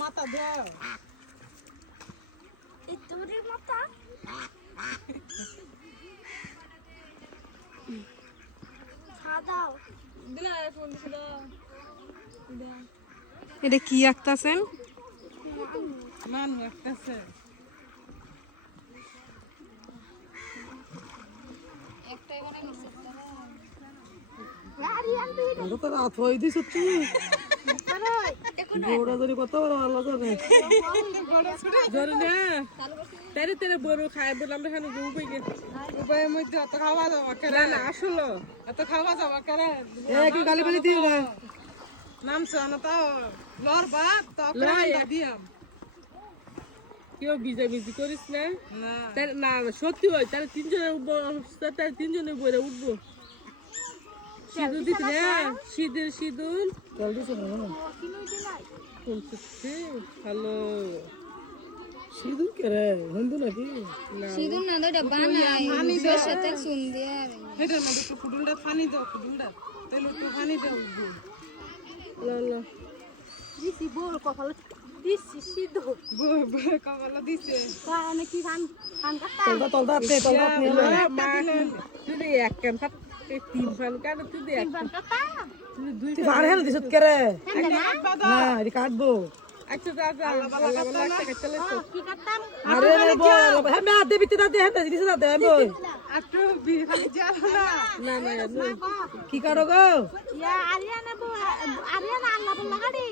মাথা দাও মাথা এটা কি আঁকতাছেন? মান একটাছে একটাই মনে করছে আরিয়ান তুই এটা তো রাত হয়ে দিছ তুই বউরা যদি কত বড় ভালো ধরে না। তেরে তেরে বড় খাই বললাম উপায়ের মধ্যে অত খাওয়া করে না আসলো। এত খাওয়া করে এ কি গালি দিও না। লর বাপ তো দিয়াম কেউ করিস না। না। সত্যি হয় তাহলে তিনজনের উঠবো তার তিনজনের বইরে উঠবো। সিঁদুর দিতে না সিঁদুর সিঁদুর। তেল দিছ না কিনুই দিলাই কোন সত্যি ভালো। সিঁদুর কে রে? হিন্দু নাকি? সিঁদুর না তো ডাব্বা নাই দুধের সাথে চুন দিয়ে আর এটা না একটু ফুটুলটা পানি দাও ফুটুলটা তেল একটু পানি দাও। ল ল। দিছি বল কপাল দিছি সিদ্ধ বই বই কপালা দিছে। কারণে কি ধান ধান কাটা। তলদা তলদা আপনি তলদা আপনি তুই এক কেন কাট কাটা না না কাটবো। আচ্ছা কি কাটতাম? আরে রে বল হ্যাঁ হ্যাঁ হ্যাঁ কাটো গো? ইয়া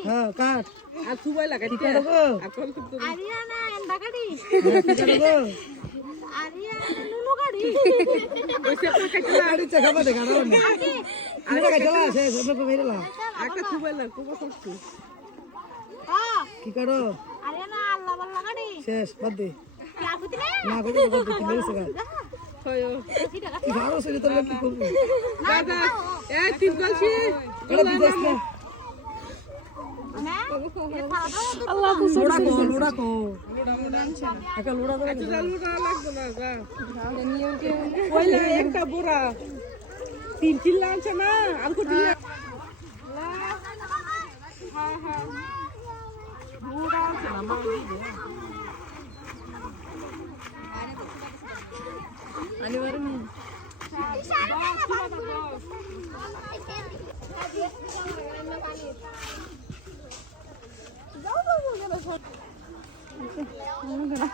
হ্যাঁ কাট। আর খুবই লাগে কি কাটো গো? কি কাটো গো আরিয়ানা নুনু গাড়ি ওইসব কাটতে গাড়ি চাকা দে গাড়ো না। আরে কাটলা সে সব কো বেরলা একটা খুবই লাগে খুব কষ্ট কি কাটো আরিয়ানা আল্লাহ বল লাগাড়ি শেষ বাদ দে। না না করি কি মেরেছে গা কি ভালো সে তো কি করব? দাদা এই তিন কলসি আল্লাহ লুড়া কো লুড়া কো একটা লুড়া করে আচ্ছা লুড়া লাগবে না যা কইলা একটা বুড়া তিন তিন লাগছে না আর কত হ্যাঁ হ্যাঁ বুড়া আছে না মাই అని వరం 对你们给他